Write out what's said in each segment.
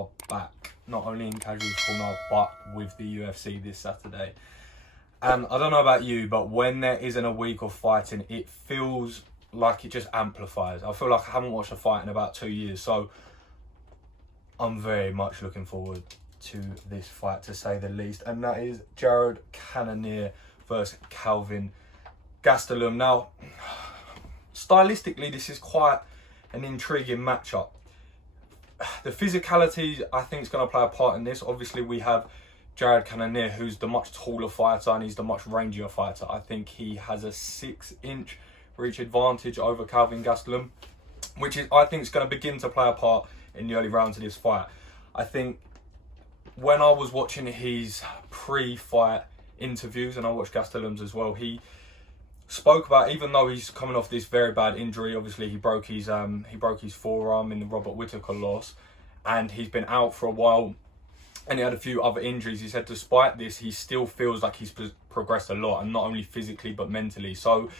are back, not only in Casuals Corner, but with the UFC this Saturday. And I don't know about you, but when there isn't a week of fighting, it feels like it just amplifies. I feel like I haven't watched a fight in about 2 years, so I'm very much looking forward to this fight, to say the least. And that is Jarod Cannonier versus Kelvin Gastelum. Now, stylistically, this is quite an intriguing matchup. The physicality, I think, is going to play a part in this. Obviously, we have Jarod Cannonier, who's the much taller fighter, and he's the much rangier fighter. I think he has a 6-inch reach advantage over Kelvin Gastelum, which is, I think, is going to begin to play a part in the early rounds of this fight. I think when I was watching his pre-fight interviews, and I watched Gastelum's as well, he spoke about, even though he's coming off this very bad injury, obviously he broke his forearm in the Robert Whittaker loss, and he's been out for a while, and he had a few other injuries. He said despite this, he still feels like he's progressed a lot, and not only physically but mentally. So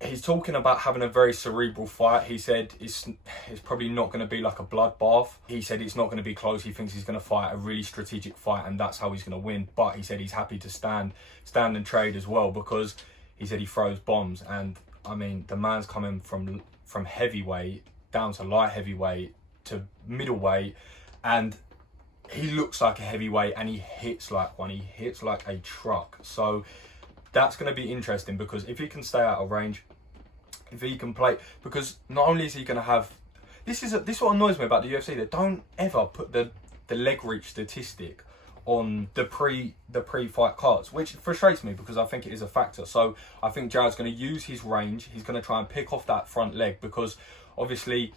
he's talking about having a very cerebral fight. He said it's probably not going to be like a bloodbath. He said it's not going to be close. He thinks he's going to fight a really strategic fight, and that's how he's going to win. But he said he's happy to stand and trade as well, because he said he throws bombs. And I mean, the man's coming from heavyweight down to light heavyweight to middleweight, and he looks like a heavyweight, and he hits like one. He hits like a truck. So that's going to be interesting, because if he can stay out of range, if he can play, because not only is he going to have, this is what annoys me about the UFC. They don't ever put the leg reach statistic on the pre-fight cards, which frustrates me, because I think it is a factor. So I think Jarod's going to use his range. He's going to try and pick off that front leg, because obviously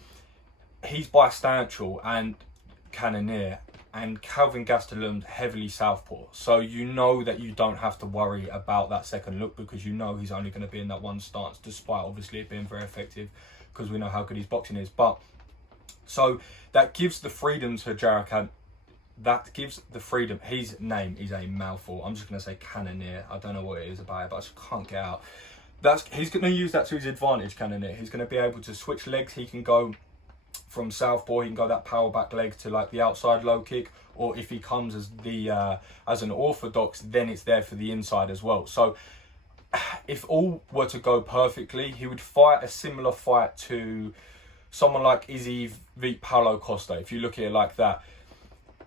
he's bistance and Cannonier, and Kelvin Gastelum's heavily southpaw. So you know that you don't have to worry about that second look, because you know he's only going to be in that one stance, despite obviously it being very effective, because we know how good his boxing is. But so that gives the freedom to Jarod. That gives the freedom. His name is a mouthful. I'm just going to say Cannonier. I don't know what it is about it, but I just can't get out. He's going to use that to his advantage, Cannonier. He's going to be able to switch legs. He can go from southpaw, he can go that power back leg to like the outside low kick, or if he comes as an orthodox, then it's there for the inside as well. So if all were to go perfectly, he would fight a similar fight to someone like Izzy v Paulo Costa. If you look at it like that,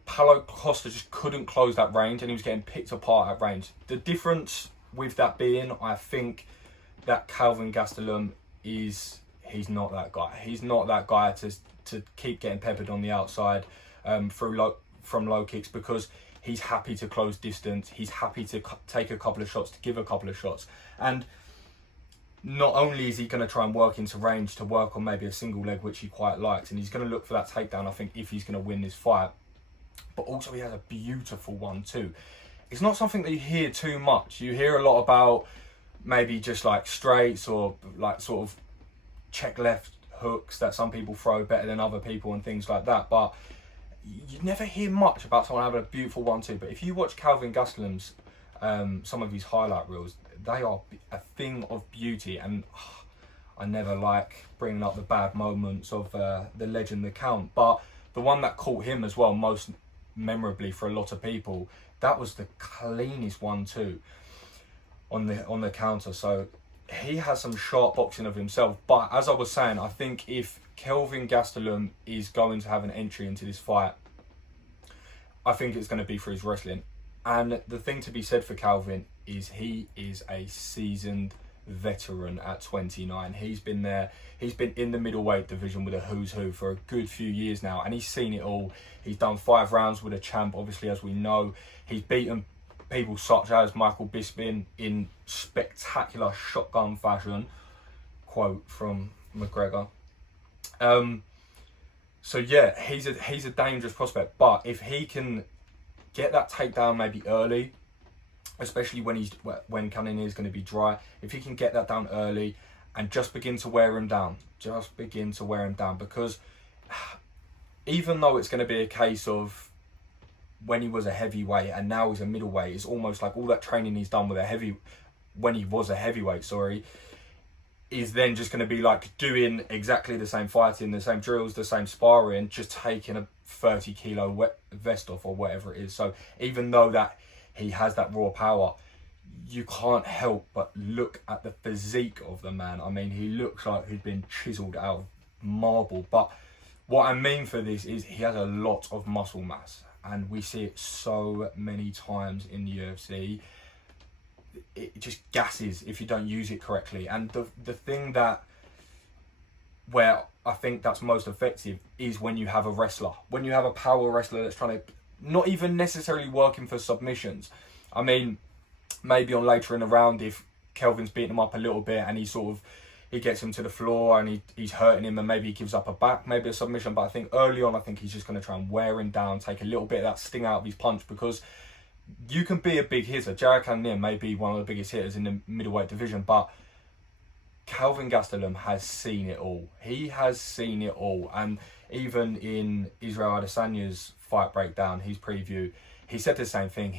Paulo Costa just couldn't close that range, and he was getting picked apart at range. The difference with that being, I think that Kelvin Gastelum he's not that guy. He's not that guy to keep getting peppered on the outside from low kicks, because he's happy to close distance. He's happy to take a couple of shots, to give a couple of shots. And not only is he going to try and work into range to work on maybe a single leg, which he quite likes, and he's going to look for that takedown, I think, if he's going to win this fight, but also he has a beautiful one too. It's not something that you hear too much. You hear a lot about maybe just like straights, or like sort of check left hooks that some people throw better than other people and things like that, but you never hear much about someone having a beautiful 1-2. But if you watch Kelvin Gastelum's some of his highlight reels, they are a thing of beauty. And I never like bringing up the bad moments of the legend, the Count, but the one that caught him as well most memorably for a lot of people, that was the cleanest 1-2 on the counter. So he has some sharp boxing of himself. But as I was saying, I think if Kelvin Gastelum is going to have an entry into this fight, I think it's going to be for his wrestling. And the thing to be said for Kelvin is he is a seasoned veteran at 29. He's been there. He's been in the middleweight division with a who's who for a good few years now, and he's seen it all. He's done 5 rounds with a champ, obviously, as we know. He's beaten people such as Michael Bisping in spectacular shotgun fashion, quote from McGregor. So yeah, he's a dangerous prospect. But if he can get that takedown maybe early, especially when Cannonier is going to be dry, if he can get that down early and just begin to wear him down, because even though it's going to be a case of when he was a heavyweight and now he's a middleweight, it's almost like all that training he's done with when he was a heavyweight, is then just going to be like doing exactly the same fighting, the same drills, the same sparring, just taking a 30 kilo vest off or whatever it is. So even though that he has that raw power, you can't help but look at the physique of the man. I mean, he looks like he's been chiseled out of marble. But what I mean for this is he has a lot of muscle mass, and we see it so many times in the UFC. It just gasses if you don't use it correctly. And the thing that, where I think that's most effective, is when you have a wrestler, when you have a power wrestler that's trying to, not even necessarily working for submissions. I mean, maybe on later in the round, if Kelvin's beating him up a little bit and he gets him to the floor and he's hurting him, and maybe he gives up a back, maybe a submission. But I think early on, I think he's just going to try and wear him down, take a little bit of that sting out of his punch, because you can be a big hitter. Jarod Cannonier may be one of the biggest hitters in the middleweight division, but Kelvin Gastelum has seen it all. He has seen it all. And even in Israel Adesanya's fight breakdown, his preview, he said the same thing.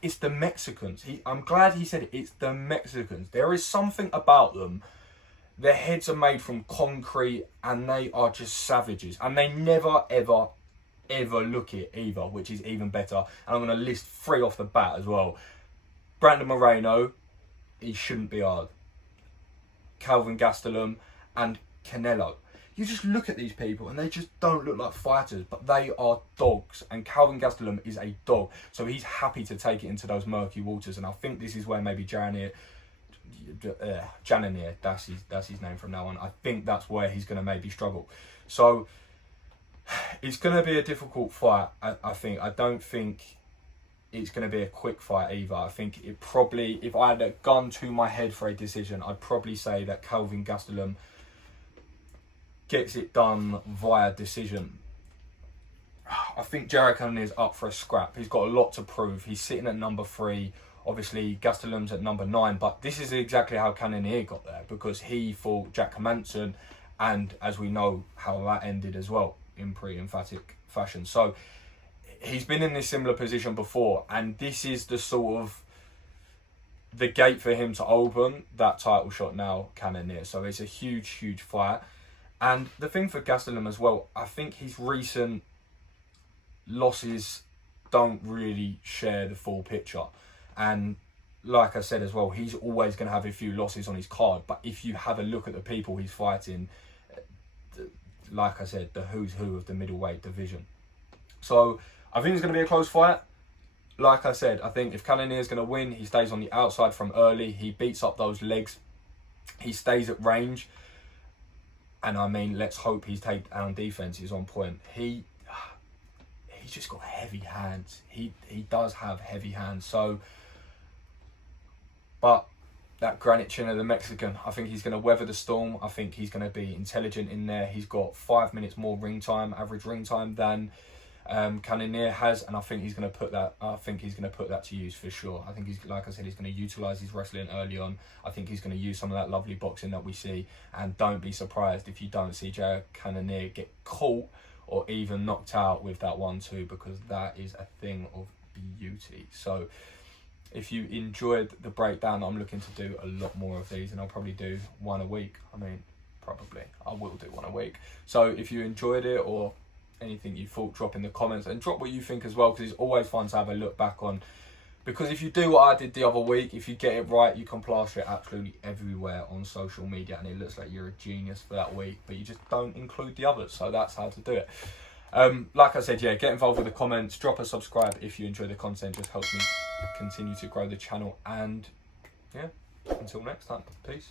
It's the Mexicans. I'm glad he said it's the Mexicans. There is something about them. Their heads are made from concrete and they are just savages. And they never, ever look it either, which is even better. And I'm going to list 3 off the bat as well. Brandon Moreno, he shouldn't be hard. Kelvin Gastelum and Canelo. You just look at these people and they just don't look like fighters, but they are dogs. And Kelvin Gastelum is a dog, so he's happy to take it into those murky waters. And I think this is where maybe Cannonier, that's his name from now on. I think that's where he's going to maybe struggle. So it's going to be a difficult fight. I think. I don't think it's going to be a quick fight either. I think it probably, if I had a gun to my head for a decision, I'd probably say that Kelvin Gastelum gets it done via decision. I think Jarod Cannonier is up for a scrap. He's got a lot to prove. He's sitting at number 3. Obviously, Gastelum's at number 9. But this is exactly how Cannonier got there, because he fought Jack Hermansson, and as we know how that ended as well, in pretty emphatic fashion. So he's been in this similar position before, and this is the sort of the gate for him to open that title shot now, Cannonier. So it's a huge fight. And the thing for Gastelum as well, I think his recent losses don't really share the full picture. And like I said as well, he's always going to have a few losses on his card. But if you have a look at the people he's fighting, like I said, the who's who of the middleweight division. So I think it's going to be a close fight. Like I said, I think if Cannonier is going to win, he stays on the outside from early. He beats up those legs. He stays at range. And I mean, let's hope his takedown defense is on point. He's just got heavy hands. He does have heavy hands. So, but that granite chin of the Mexican, I think he's going to weather the storm. I think he's going to be intelligent in there. He's got 5 minutes more ring time, average ring time, than Cannonier has, and I think he's going to put that. I think he's going to put that to use for sure. I think he's, like I said, he's going to utilise his wrestling early on. I think he's going to use some of that lovely boxing that we see, and don't be surprised if you don't see Jarod Cannonier get caught or even knocked out with that 1-2, because that is a thing of beauty. So if you enjoyed the breakdown, I'm looking to do a lot more of these, and I'll probably do 1 a week. I mean, probably I will do 1 a week. So if you enjoyed it, or anything you thought, drop in the comments, and drop what you think as well, because it's always fun to have a look back on. Because if you do what I did the other week, if you get it right, you can plaster it absolutely everywhere on social media, and it looks like you're a genius for that week, but you just don't include the others. So that's how to do it. Like I said, yeah, get involved with the comments, drop a subscribe if you enjoy the content. Just helps me continue to grow the channel. And yeah, until next time, peace.